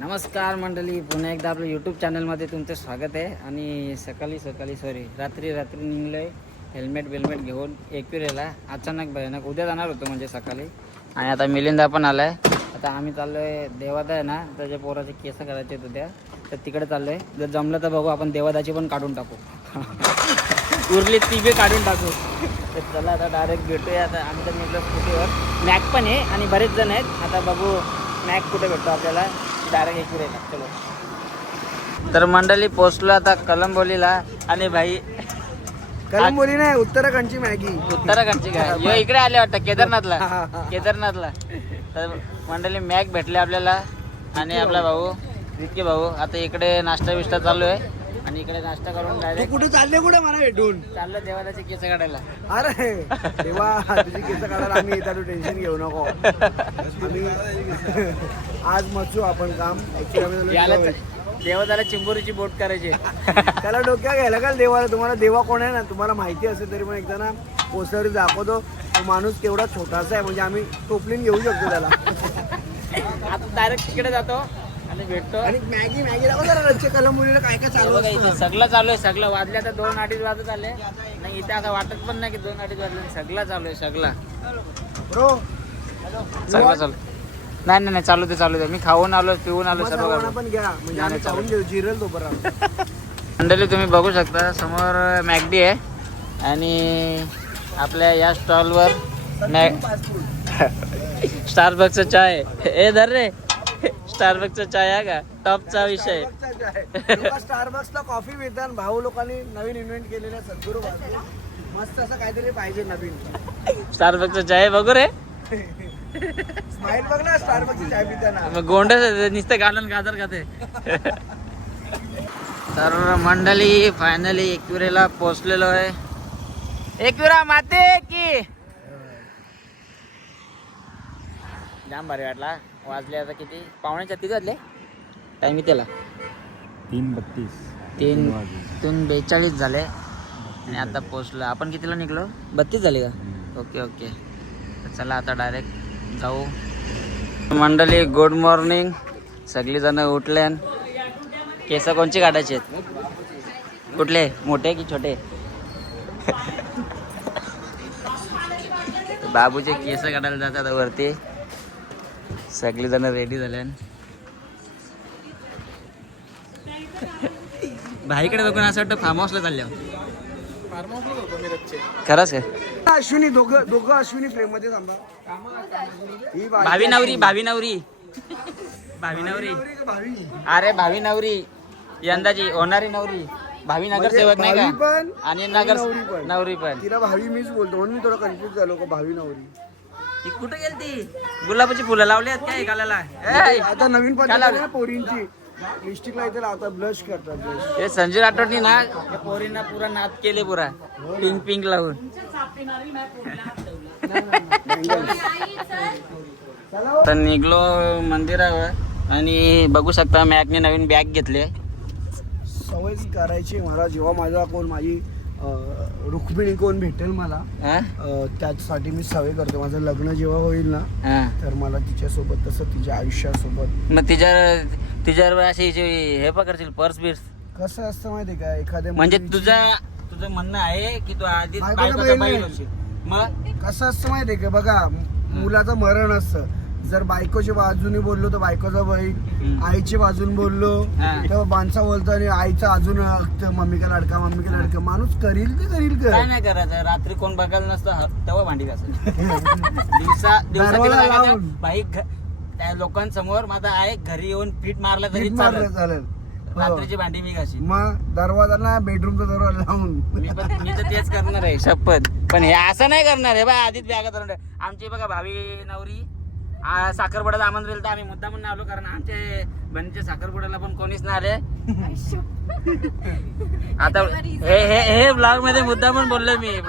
नमस्कार मंडळी, पुन्हा एकदा आपल्या यूट्यूब चॅनलमध्ये तुमचं स्वागत आहे. आणि रात्री निघलो आहे हेल्मेट घेऊन एकविरेला. अचानक भयानक उद्या जाणार होतो म्हणजे सकाळी. आणि आता मिलिंदा पण आला आहे. आता आम्ही चाललो आहे देवादा आहे ना, त्याच्या पोराचे केस करायचे आहेत उद्या, तर तिकडे चाललो आहे. जर जमलं तर बघू, आपण देवादाची पण काढून टाकू. उरली ती बी काढून टाकू. तर चला आता डायरेक्ट भेटूया. आता आम्ही तर निघलो स्कूटीवर. मॅक पण आहे आणि बरेच जण आहेत. आता बघू मॅक कुठे भेटतो आपल्याला. डायरेक्ट एकविरेला चलो. तर मंडळी पोचलो आता कलंबोलीला. आणि भाई कलंबोली नाही, उत्तराखंडची मॅगी. उत्तराखंडची काय इकडे आले वाटतं केदारनाथला. तर मंडळी मॅक भेटले आपल्याला. आणि आपला भाऊ विक्की भाऊ आता इकडे नाश्ता बिष्टा चालू आहे. आणि इकडे नाश्ता करून डायरेक्ट कुठे चालले, कुठे मला भेटून चाललं देवादाचे केस काढायला. अरे तेव्हा तुझी केस काढायला आम्ही येतात, तू टेन्शन घेऊ नको. आम्ही आज मचू आपण काम. याला देवादाला चिंबोरीची बोट करायची. त्याला डोक्या घ्यायला का देवाला. तुम्हाला देवा कोण आहे ना तुम्हाला माहिती असेल तरी पण एकदा ना पोस्टरवर दाखवतो. तो माणूस केवढा छोटासा आहे, म्हणजे आम्ही टोपलीन घेऊ शकतो त्याला. आता डायरेक्ट तिकडे जातो आणि भेटतो. आणि मॅगी दाखव जरा. रच्चे कलंबोलीला काय काय चालू असतं. सगळं चालू आहे. सगळं वाजले आता 2-2:30 वाजत आले. नाही इथे असं वाटत पण नाही की 2-2:30 वाजले. सगळं चालू आहे सगळं. ब्रो सगळं चालू. नाही चालू दे. मी खाऊन आलो, पिऊन आलो सर्व. पण घ्या म्हणजे आम्ही खाऊन घेऊ, जिरल तो बरं. मंडळी तुम्ही बघू शकता समोर मॅकडी आहे. आणि आपल्या या स्टॉलवर स्टारबक्सचा चाय ए धर रे. स्टारबक्सचा चाय आहे का टॉपचा विषय. स्टारबक्सला कॉफी मिळतात. भाऊ लोकांनी नवीन इन्व्हेंट केलेल्या सद्गुरू बाजू मस्त असं काहीतरी पाहिजे नवीन. स्टारबक्सचा चाय बघू रे. स्माइल बघ ना स्टारबक्सची चाय पिताना. मग गोंड नुसतं गालन गाजर खाते. तर मंडळी फायनली एकविरेला पोहोचलेलो आहे. एकविरा माते की जाम भारी वाटला. वाजले आता किती, 2:45 वाजले. टाइम त्याला 3:42 झाले. आणि आता पोचलो आपण. कितीला निघलो? 32 झाले का? ओके. तर चला आता डायरेक्ट जाऊ. मंडळी गुड मॉर्निंग. सगळी जण उठले. केस कोणची काढायचे आहेत? कुठले, मोठे की छोटे? बाबूचे केस काढायला जातात वरती. सगळी जण रेडी झाले. भाईकडे बघून असं वाटतं फार्म हाऊसला चालल्या. खरंच काय? अश्विनी दोघं अश्विनी फ्रेम मध्ये थांबा. ही भावी नवरी. अरे भावी नवरी यंदाची होणारी नवरी. भावी नगरसेवक नाही भावी का? पण आणि नवरी पण. तिला भावी मीच बोलतो म्हणून मी थोडं कन्फ्युज झालो का भावी नवरी. ती कुठे गेलती? गुलाबाची फुलं लावली आहेत काय गालाला? आता नवीन पद्धत आहे ना पोरींची. लिपस्टिकला इथे लावतात, ब्लश करतात. ब्लश हे संजय राठोडनी ना या पोरींना पुरा नाद केले पुरा. पिंक लावून. तर निघलो मंदिरावर. आणि बघू शकता मॅकने नवीन बॅग घेतली. सवय करायची मला. जेव्हा माझी रुक्मिणी कोण भेटेल मला त्यासाठी मी सवय करतो. माझं लग्न जेव्हा होईल ना तर मला तिच्यासोबत तसं तिच्या आयुष्यासोबत. मग तिच्यावर अशी हे पकडशील पर्स बिर्स? कसं असतं माहितीये का, एखाद्या म्हणजे तुझं म्हणणं आहे की तू आधीच बैल होशील. मग कसं असतं माहितीये का, बघा मुलाचं मरण असतं. जर बायकोच्या बाजूने बोललो तर बायकोचा बैल, आईच्या बाजूने बोललो तर माणसा बोलतो. आणि आईचा अजून मम्मी का लडका माणूस करील काय नाही करायचं. रात्री कोण बघायला नसतं तेव्हा भांडी घासायची. दिवसा बाई त्या लोकांसमोर माझा आहे घरी येऊन फिट मारला तरी चालेल. रात्रीची भांडी मी घाशी. मग दरवाजा ना बेडरूमचा दरवाजा लावून मी तर तेच करणार आहे शपथ. पण हे असं नाही करणार आहे बा. आधीच बॅगा धरून आमची बघा भावी नवरी साखरपुड्याला आमंत्रण दिलं तर आम्ही मुद्दा म्हणून आलो, कारण आमच्या बहिणीच्या साखरपुड्याला पण कोणीच नाही आले. आता हे ब्लॉग मध्ये मुद्दा पण बोललो मी.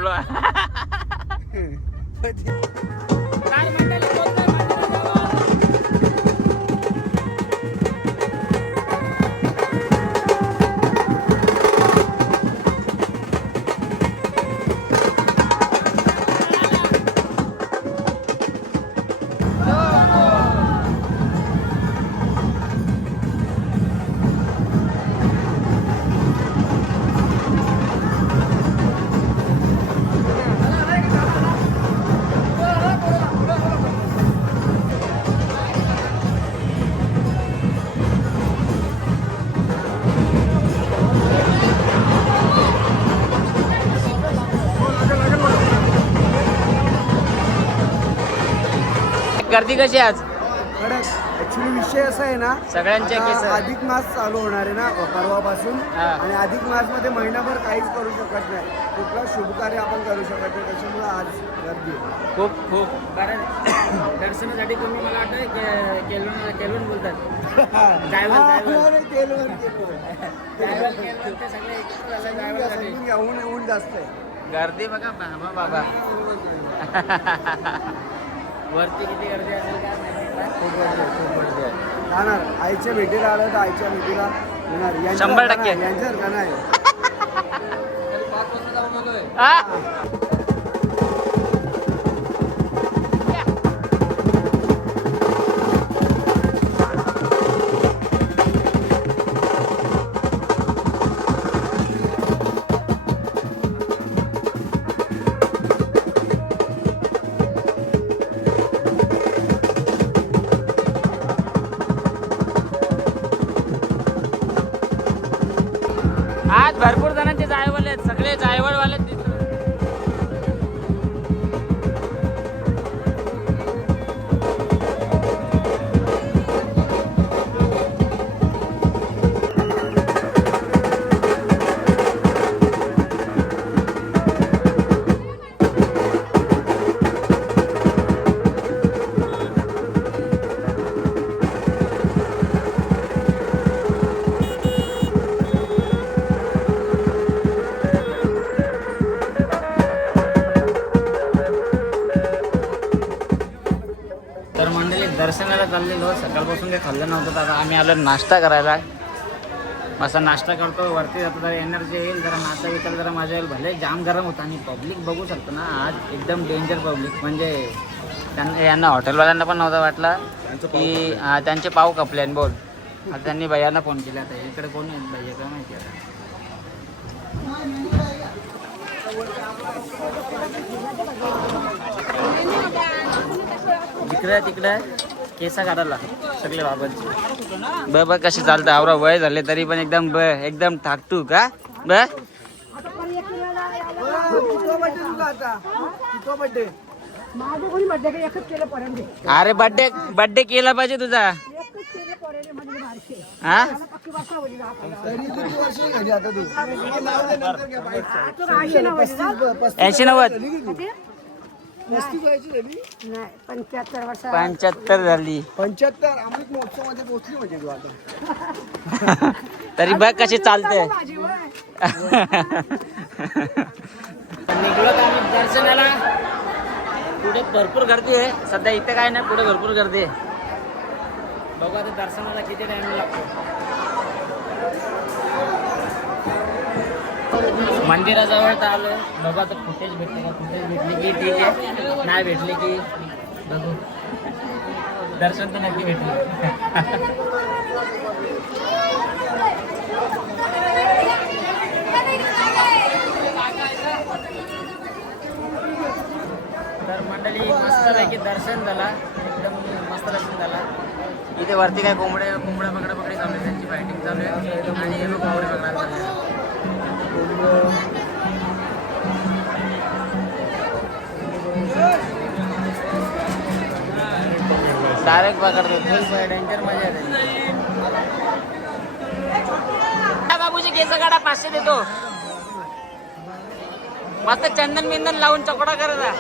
गर्दी कशी आहे आज? ऍक्च्युली विषय असा आहे ना, सगळ्यांचे आता केस. अधिक मास चालू होणार आहे ना परवापासून. हा. आणि अधिक मास मध्ये महिनाभर काहीच करू शकत नाही, कुठला शुभ कार्य आपण करू शकत नाही, त्याच्यामुळे आज गर्दी आहे. खूप खूप कारण दर्शनासाठी तुम्ही मला वाटतं केलवण बोलतात. ऊन जास्त आहे. गर्दी बघा बाबा. वरती किती गर्दी असेल का नाही? खूप गर्दी आहे. जाणार आईच्या भेटीला आलं तर आईच्या भेटीला येणार. 100% यांच्यावर का नाही. आज भरपूर जणांचे जायवले आहेत, सगळे जायवळवाले आहेत. तर मंडळी दर्शनाला चाललेलो, सकाळपासून काही खाल्लं नव्हतं. आता आम्ही आलो नाश्ता करायला. मस्त नाश्ता करतो, वरती जातो, जरा एनर्जी येईल, जरा नाश्ता विचार जरा मजा येईल. भले जाम गरम होता आणि पब्लिक बघू शकतो ना आज एकदम डेंजर पब्लिक. म्हणजे यांना हॉटेलवाल्यांना पण नव्हता वाटला की त्यांचे पाव कपले आणि बोल. आता त्यांनी भैयांना फोन केला. आता इकडे कोण आहेत भैया काय माहिती आता. इकडे तिकडे केसा काढायला सगळे बाबांचे. बघ कशी चालतं. आवरा वय झाले तरी पण एकदम ठाकटू का ब. अरे बर्थडे केला पाहिजे तुझा. हा 80-90 75 झाली. 75 अमृत महोत्सव मध्ये पोहोचली म्हणजे तू आता. तरी बघ कशी चालते. निघलो आम्ही दर्शनाला. पुढे भरपूर गर्दी आहे सध्या. इथे काय नाही, पुढे भरपूर गर्दी आहे. बघू आता दर्शनाला किती टाइम लागतो. मंदिराजवळ तर आलो. बघू आता फुटेज भेटते का. फुटेज भेटली की ठीक आहे, नाही भेटली की बघू. दर्शन तर नक्की भेटले. तर मंडळी मस्तपैकी दर्शन झाला, एकदम मस्त दर्शन झाला. इथे वरती काय कोंबड्या पकडी चालू आहे, त्यांची फायटिंग चालू आहे. आणि हे लोक कोंबडे पकडायला चालू आहे. डायरेक्ट पकडतो, फुल डेंजर मजा येते. बाबूजी केस काढा, 500 देतो. मस्त चंदन बिंदन लावून चकोडा करायचा.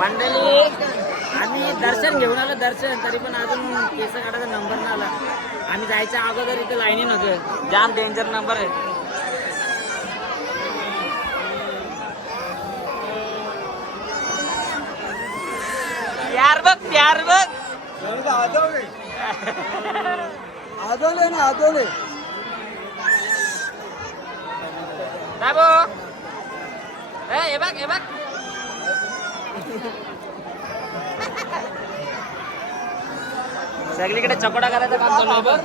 मंडळी आम्ही दर्शन घेऊन आलो, दर्शन तरी पण अजून केस काढायचा नंबर नाही आला. आम्ही जायच्या अगोदर इथे लाईनी नव्हतं. जाम डेंजर नंबर आहे. प्यार बघ आदोले ना आदोले. बाबू हे बघ सगळीकडे चकोडा करायचं काम चालू आहे बघ.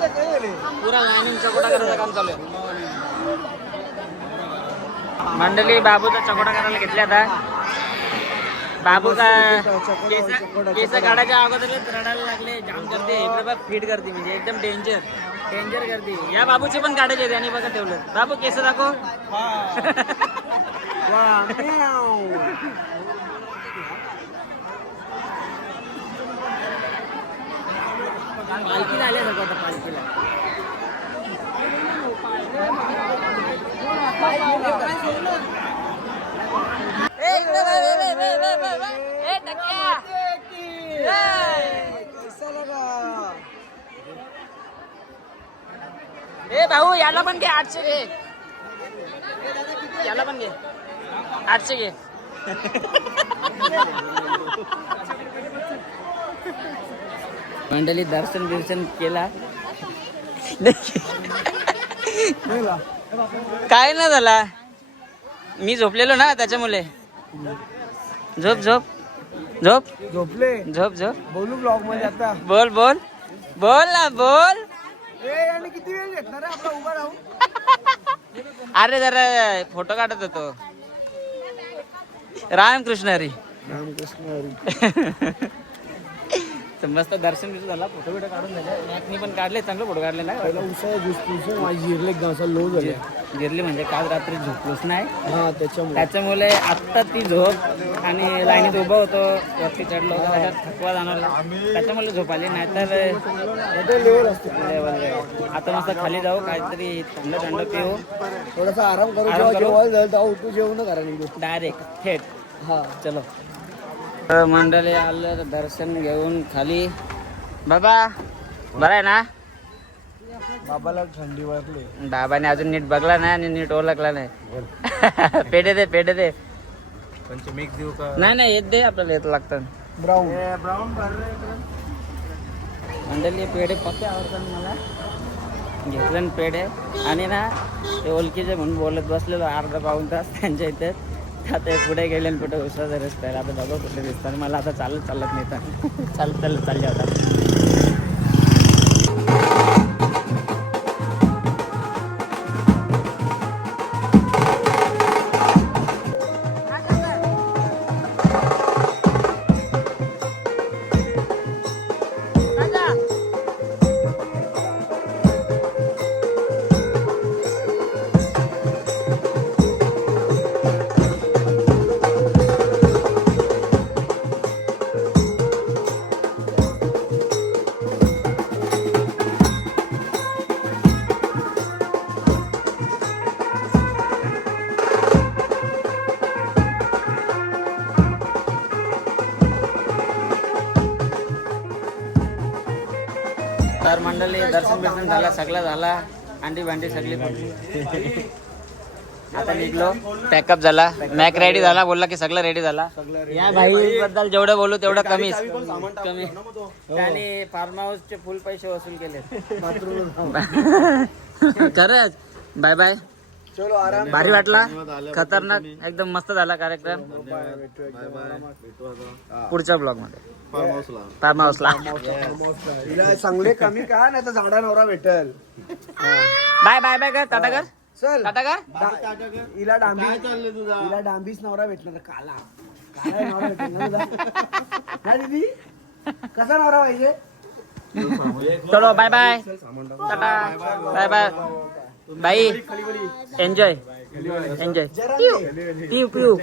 पुरा लाईनिंग चकोडा करायचं काम चालू आहे. मंडळी बाबूचा चकोडा करायला घेतला आता. बाबू का केस काढायच्या अगोदर रडायला लागले. जाम करते इकडे बघ. फीट करते म्हणजे एकदम डेंजर करते. या बाबूचे पण काढायचे त्यांनी बघा ठेवलं. बाबू केस दाखव. पालखीला आल्यासारखं होतं पालखीला. ए भाऊ याला पण घे 800 घे. याला पण घे 800 घे. मंडळी दर्शन बिर्शन केला काय ना झाला. मी झोपलेलो ना त्याच्यामुळे. झोप झोप झोप झोपले झोप झोप. बोलू ब्लॉग मध्ये आता. बोल बोल बोल ना बोल. आणि किती वेळ घेतणार रे आपला उभा राहून. अरे जरा फोटो काढत होतो. रामकृष्ण हरी. रामकृष्ण हरी. तर मस्त दर्शन बिर्शन झाला. फोटो बिटो काढून झाले. मॅकनी पण काढले. चांगले फोटो काढले ना. पहिला उसाळ घुसपूस माझी जिरले एकदम असं लो झाले. गिरली म्हणजे काल रात्री झोपलोच नाही. हा त्याच्यामुळे आत्ता ती झोप आणि लाईनीत उभं होतो. वरती चढलो होतो. त्याच्यात थकवा जाणवला. त्याच्यामुळे झोप आली. नाहीतर लेवल असते. आता मस्त खाली जाऊ. काहीतरी थंड थंड पिऊ. थोडासा आराम करू. आराम करू. जेव्हा जाईल तेव्हा उठू जेवण करा निघू. डायरेक्ट थेट. हा चलो. मंडळी आलं दर्शन घेऊन खाली. बाबा बरं आहे ना. बाबाला थंडी वाजली. बाबाने अजून नीट बघला नाही आणि नीट ओळखला नाही. पेढे दे पेढे दे. मिक्स देऊ का. नाही नाही येत दे. आपल्याला येत लागतं. ब्राऊन मंडळी पेढे पक्के आवडतात मला. घेतलं ना पेढे. आणि ना ते ओळखीचे म्हणून बोलत बसलेलो अर्धा पाऊण तास त्यांच्या इथे. आता पुढे गेले आणि कुठे उसाचा रस्ता आहे. आता बघा कुठे दिसतात. मला आता चालत नाही तर चालत चालले आता. तर मंडळी दर्शन बिर्शन झाला. सगळं झाला. अंडी भांडी सगळी आता निघलो. पॅकअप झाला. मॅक रेडी झाला. बोलला की सगळं रेडी झाला. या भाई बद्दल जेवढं बोलू तेवढं कमीच. कमी. त्याने फार्म हाऊसचे फुल पैसे वसूल केले. खरंच. Bye bye. चलो आराम. भारी वाटला. खतरनाक एकदम मस्त झाला कार्यक्रम. पुढच्या ब्लॉग मध्ये फार्म हाऊसला. चांगले कमी का नाही तर झाडा नवरा भेटल. बाय बाय बाय कर. टाटा कर. चल टाटा कर. हिला डांबीच नवरा भेटणार. काला काला नवरा भेटणार ना तुला. काय दीदी कसा नवरा पाहिजे. चलो bye bye. Tata bye bye. Bye enjoy enjoy. पिऊ पिऊ.